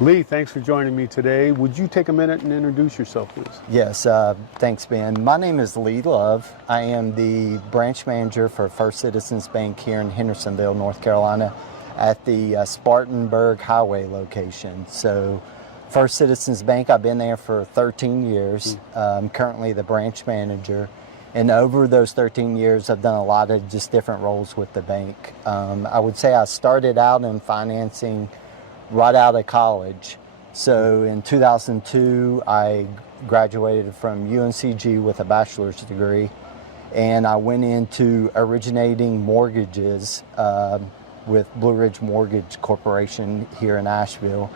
Lee, thanks for joining me today. Would you take a minute and introduce yourself, please? Yes, thanks, Ben. My name is Lee Love. I am the branch manager for First Citizens Bank here in Hendersonville, North Carolina, at the Spartanburg Highway location. So, First Citizens Bank, I've been there for 13 years. I'm currently the branch manager. And over those 13 years, I've done a lot of just different roles with the bank. I would say I started out in financing right out of college. So in 2002, I graduated from UNCG with a bachelor's degree, and I went into originating mortgages with Blue Ridge Mortgage Corporation here in Asheville.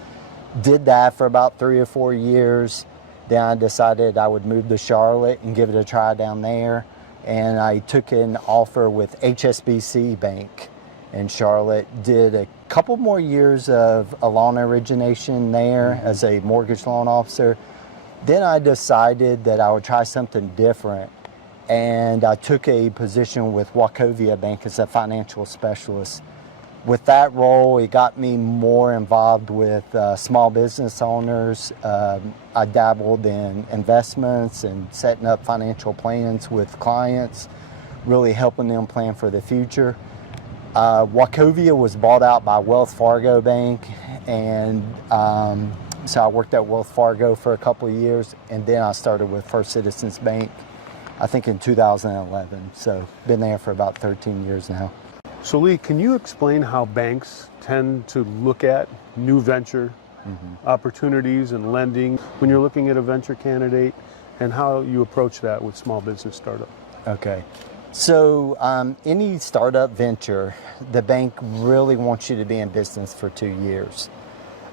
Did that for about 3 or 4 years. Then I decided I would move to Charlotte and give it a try down there. And I took an offer with HSBC Bank in Charlotte. Did a couple more years of a loan origination there as a mortgage loan officer. Then I decided that I would try something different. And I took a position with Wachovia Bank as a financial specialist. With that role, it got me more involved with small business owners. I dabbled in investments and setting up financial plans with clients, really helping them plan for the future. Wachovia was bought out by Wells Fargo Bank, and so I worked at Wells Fargo for a couple of years, and then I started with First Citizens Bank, I think in 2011. So been there for about 13 years now. So Lee, can you explain how banks tend to look at new venture opportunities and lending when you're looking at a venture candidate, and how you approach that with small business startup? Okay. So any startup venture, the bank really wants you to be in business for 2 years.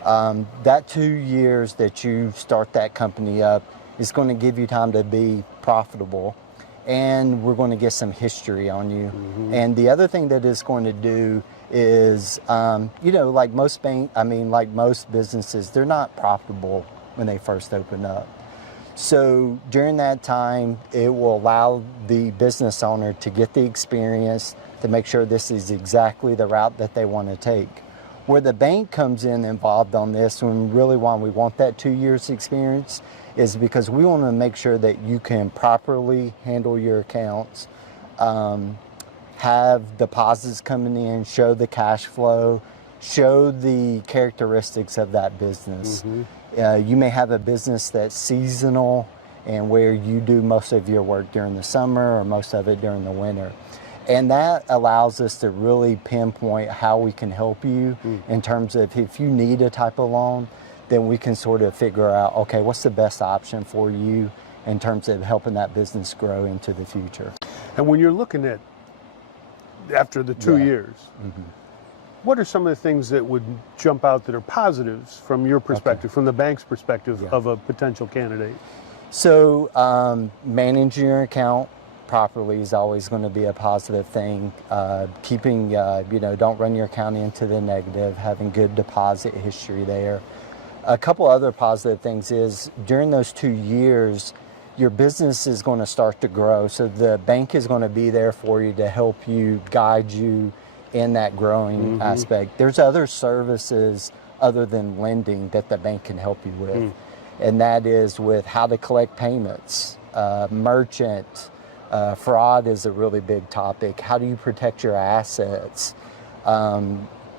That 2 years that you start that company up is going to give you time to be profitable, and we're going to get some history on you. And the other thing that it's going to do is, like most like most businesses, they're not profitable when they first open up. So during that time, it will allow the business owner to get the experience to make sure this is exactly the route that they want to take. Where the bank comes in involved on this, and really why we want that 2 years experience, is because we want to make sure that you can properly handle your accounts, have deposits coming in, show the cash flow, show the characteristics of that business. You may have a business that's seasonal and where you do most of your work during the summer or most of it during the winter. And that allows us to really pinpoint how we can help you in terms of if you need a type of loan, then we can sort of figure out, okay, what's the best option for you in terms of helping that business grow into the future. And when you're looking at, after the 2 years, what are some of the things that would jump out that are positives from your perspective, from the bank's perspective of a potential candidate? So managing your account properly is always going to be a positive thing. Keeping, don't run your account into the negative, having good deposit history there. A couple other positive things is during those 2 years, your business is going to start to grow. So the bank is going to be there for you to help you, guide you in that growing aspect. There's other services other than lending that the bank can help you with. And that is with how to collect payments, merchant, fraud is a really big topic. How do you protect your assets?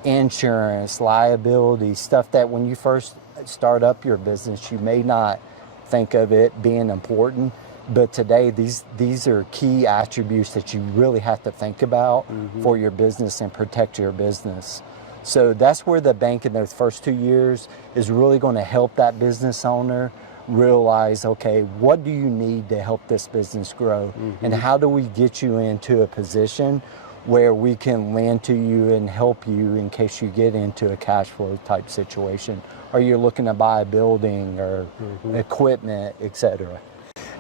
Insurance, liability, stuff that when you first start up your business, you may not think of it being important, but today these are key attributes that you really have to think about for your business and protect your business. So that's where the bank in those first 2 years is really going to help that business owner realize, okay, what do you need to help this business grow? And how do we get you into a position where we can lend to you and help you in case you get into a cash flow type situation, or you're looking to buy a building or equipment, etc.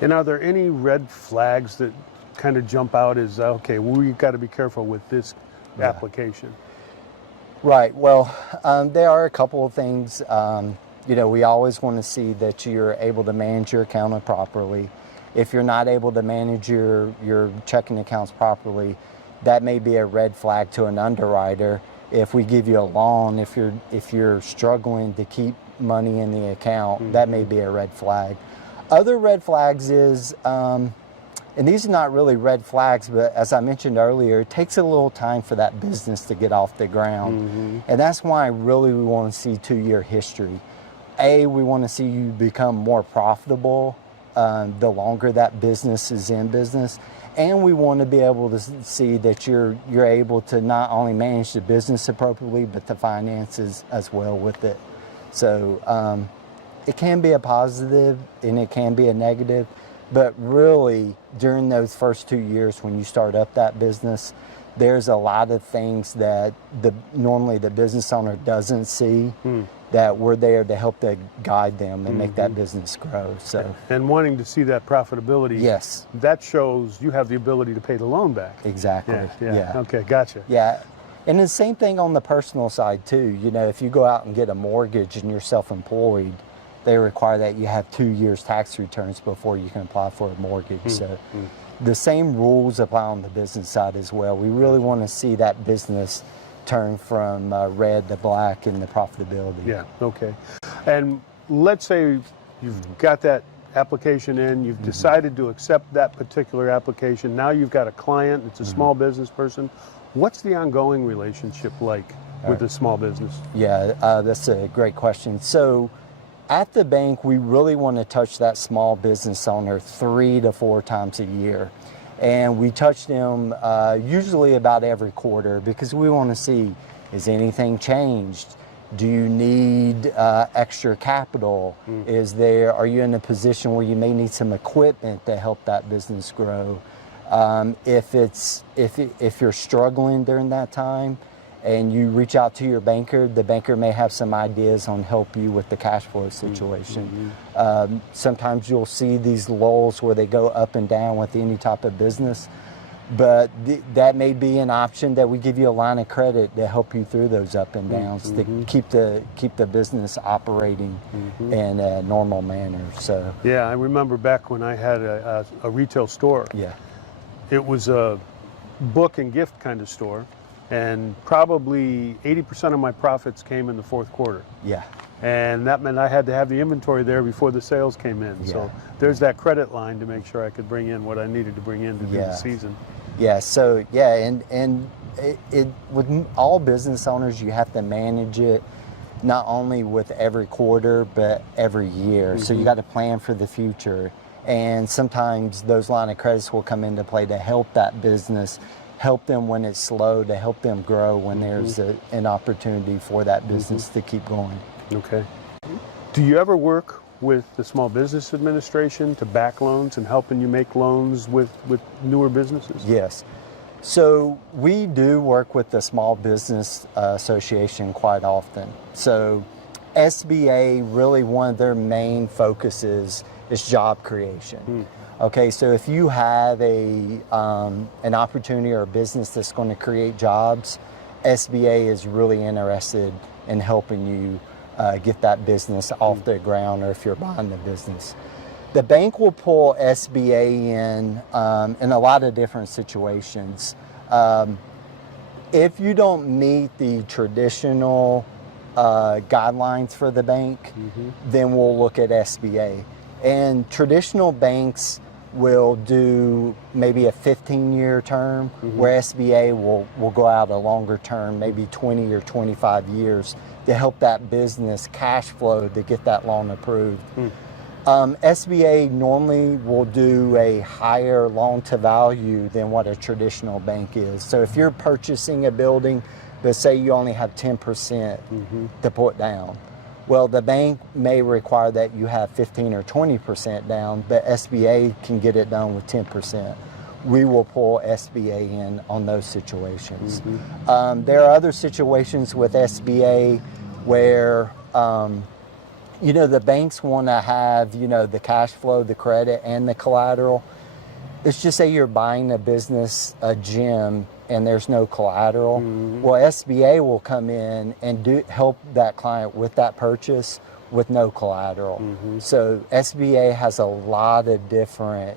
And are there any red flags that kind of jump out as, okay, we've got to be careful with this application? Right. Well, there are a couple of things. We always want to see that you're able to manage your account properly. If you're not able to manage your checking accounts properly, that may be a red flag to an underwriter. If we give you a loan, if you're struggling to keep money in the account, that may be a red flag. Other red flags is, and these are not really red flags, but as I mentioned earlier, it takes a little time for that business to get off the ground. And that's why really we want to see 2-year history. We want to see you become more profitable the longer that business is in business. And we want to be able to see that you're able to not only manage the business appropriately, but the finances as well with it. So it can be a positive and it can be a negative, but really during those first 2 years when you start up that business, there's a lot of things that normally the business owner doesn't see that we're there to help to guide them and make that business grow. So, and wanting to see that profitability, yes, that shows you have the ability to pay the loan back. Exactly. Yeah. Okay, gotcha. Yeah. And the same thing on the personal side too. You know, if you go out and get a mortgage and you're self-employed, they require that you have 2 years tax returns before you can apply for a mortgage. So the same rules apply on the business side as well. We really want to see that business turn from red to black in the profitability. Yeah, okay. And let's say you've got that application in, you've decided to accept that particular application. Now you've got a client, it's a small business person. What's the ongoing relationship like with the small business? Yeah, that's a great question. So at the bank, we really want to touch that small business owner 3 to 4 times a year. And we touch them usually about every quarter because we want to see, is anything changed? Do you need extra capital? Are you in a position where you may need some equipment to help that business grow? If you're struggling during that time and you reach out to your banker, the banker may have some ideas on help you with the cash flow situation. Sometimes you'll see these lulls where they go up and down with any type of business, but that may be an option that we give you a line of credit to help you through those up and downs to keep the business operating in a normal manner. So yeah, I remember back when I had a retail store. Yeah. It was a book and gift kind of store, and probably 80% of my profits came in the fourth quarter. Yeah. And that meant I had to have the inventory there before the sales came in. Yeah. So there's that credit line to make sure I could bring in what I needed to bring in to do the season. Yeah, so yeah, and it with all business owners, you have to manage it not only with every quarter, but every year. So you got to plan for the future. And sometimes those line of credits will come into play to help that business, help them when it's slow, to help them grow when there's an opportunity for that business to keep going. Okay. Do you ever work with the Small Business Administration to back loans and helping you make loans with newer businesses? Yes. So we do work with the Small Business Association quite often. So SBA, really one of their main focuses is job creation. Okay, so if you have an opportunity or a business that's going to create jobs, SBA is really interested in helping you get that business off the ground, or if you're buying the business. The bank will pull SBA in a lot of different situations. If you don't meet the traditional guidelines for the bank, then we'll look at SBA. And traditional banks will do maybe a 15-year term, where SBA will go out a longer term, maybe 20 or 25 years, to help that business cash flow to get that loan approved. SBA normally will do a higher loan to value than what a traditional bank is. So if you're purchasing a building, but say you only have 10% to put down, well, the bank may require that you have 15 or 20% down, but SBA can get it done with 10%. We will pull SBA in on those situations. There are other situations with SBA where, the banks want to have, the cash flow, the credit, and the collateral. Let's just say you're buying a business, a gym, and there's no collateral. Well, SBA will come in and help that client with that purchase with no collateral. So SBA has a lot of different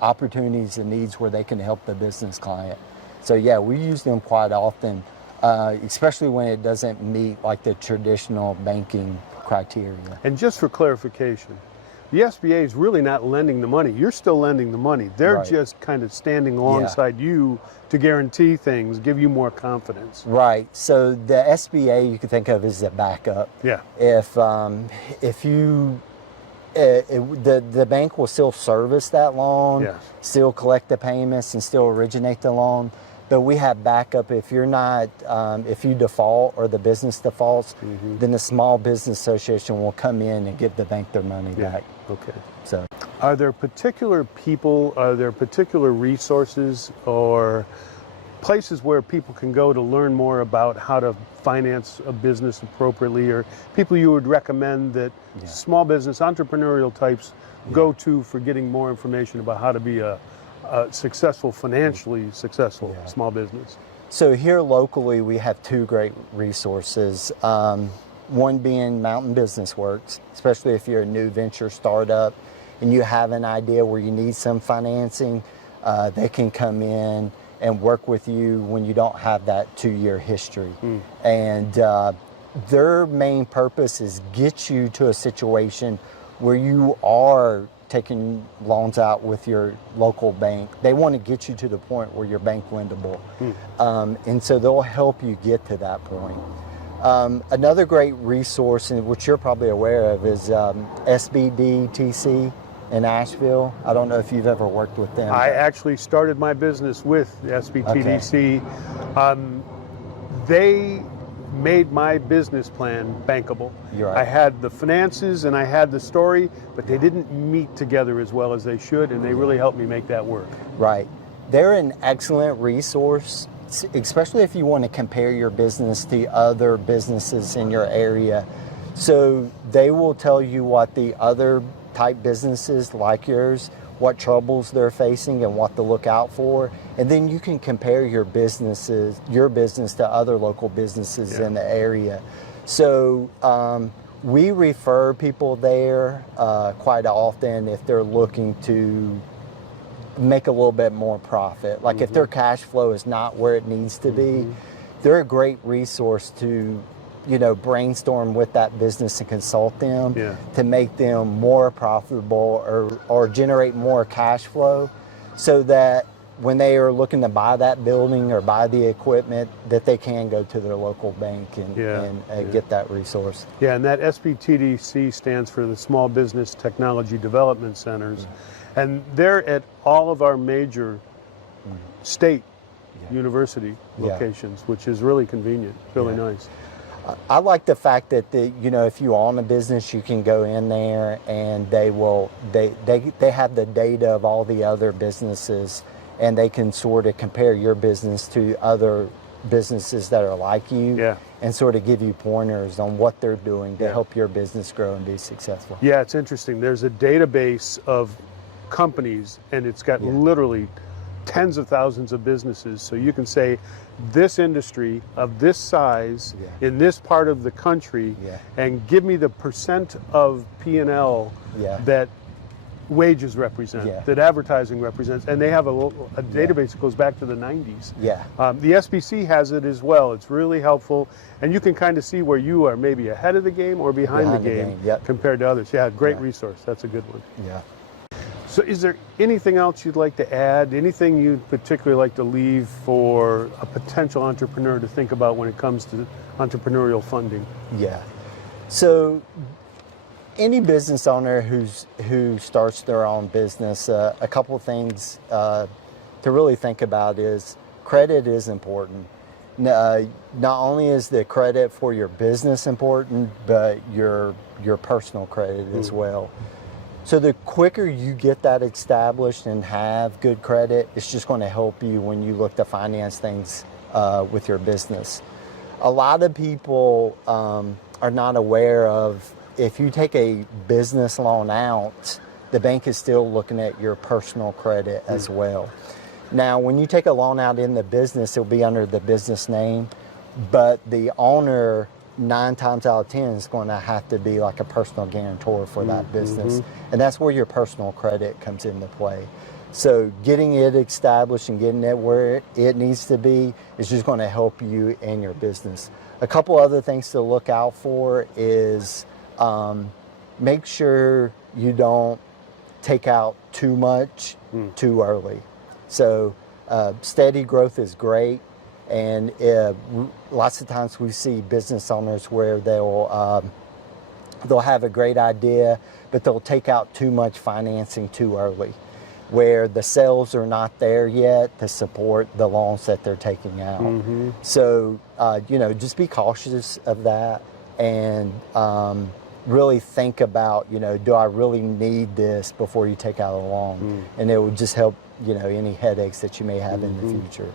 opportunities and needs where they can help the business client. So yeah, we use them quite often, especially when it doesn't meet like the traditional banking criteria. And just for clarification, the SBA is really not lending the money. You're still lending the money. They're Right. just kind of standing alongside you to guarantee things, give you more confidence. Right. So the SBA you can think of as a backup. Yeah. If you the bank will still service that loan, Yes. still collect the payments, and still originate the loan. But we have backup if you're not, if you default or the business defaults, then the Small Business Association will come in and give the bank their money back. Okay. So, Are there particular people, are there particular resources or places where people can go to learn more about how to finance a business appropriately, or people you would recommend that small business entrepreneurial types go to for getting more information about how to be a successful, financially successful small business? So here locally, we have two great resources. One being Mountain Business Works, especially if you're a new venture startup and you have an idea where you need some financing, they can come in and work with you when you don't have that 2-year history. And their main purpose is get you to a situation where you are taking loans out with your local bank. They want to get you to the point where you're bank lendable. And so they'll help you get to that point. Another great resource, and which you're probably aware of, is SBDTC in Asheville. I don't know if you've ever worked with them. I actually started my business with SBTDC. They made my business plan bankable. You're right. I had the finances and I had the story, but they didn't meet together as well as they should, and they really helped me make that work. Right. They're an excellent resource, especially if you want to compare your business to other businesses in your area. So they will tell you what the other type businesses like yours, what troubles they're facing and what to look out for. And then you can compare your business to other local businesses in the area. So we refer people there quite often if they're looking to make a little bit more profit. Like if their cash flow is not where it needs to be, they're a great resource to brainstorm with that business and consult them to make them more profitable or generate more cash flow, so that when they are looking to buy that building or buy the equipment, that they can go to their local bank and get that resource. Yeah, and that SBTDC stands for the Small Business Technology Development Centers. And they're at all of our major state university locations, which is really convenient, really nice. I like the fact that if you own a business, you can go in there and they have the data of all the other businesses, and they can sort of compare your business to other businesses that are like you and sort of give you pointers on what they're doing to help your business grow and be successful. Yeah, it's interesting. There's a database of companies, and it's got literally tens of thousands of businesses. So you can say this industry of this size in this part of the country and give me the percent of P&L that wages represent, that advertising represents. And they have a database that goes back to the 90s. The SBC has it as well. It's really helpful. And you can kind of see where you are maybe ahead of the game or behind the game compared to others. Yeah, great resource. That's a good one. So is there anything else you'd like to add? Anything you'd particularly like to leave for a potential entrepreneur to think about when it comes to entrepreneurial funding? So any business owner who starts their own business, a couple of things to really think about is credit is important. Not only is the credit for your business important, but your personal credit as well. So the quicker you get that established and have good credit, it's just going to help you when you look to finance things with your business. A lot of people are not aware of, if you take a business loan out, the bank is still looking at your personal credit as well. Now, when you take a loan out in the business, it'll be under the business name, but the owner 9 times out of 10 is going to have to be like a personal guarantor for that business. And that's where your personal credit comes into play. So getting it established and getting it where it needs to be is just going to help you and your business. A couple other things to look out for is make sure you don't take out too much too early. So steady growth is great, and lots of times we see business owners where they'll have a great idea, but they'll take out too much financing too early, where the sales are not there yet to support the loans that they're taking out. So, just be cautious of that, and really think about, do I really need this before you take out a loan? And it will just help, any headaches that you may have in the future.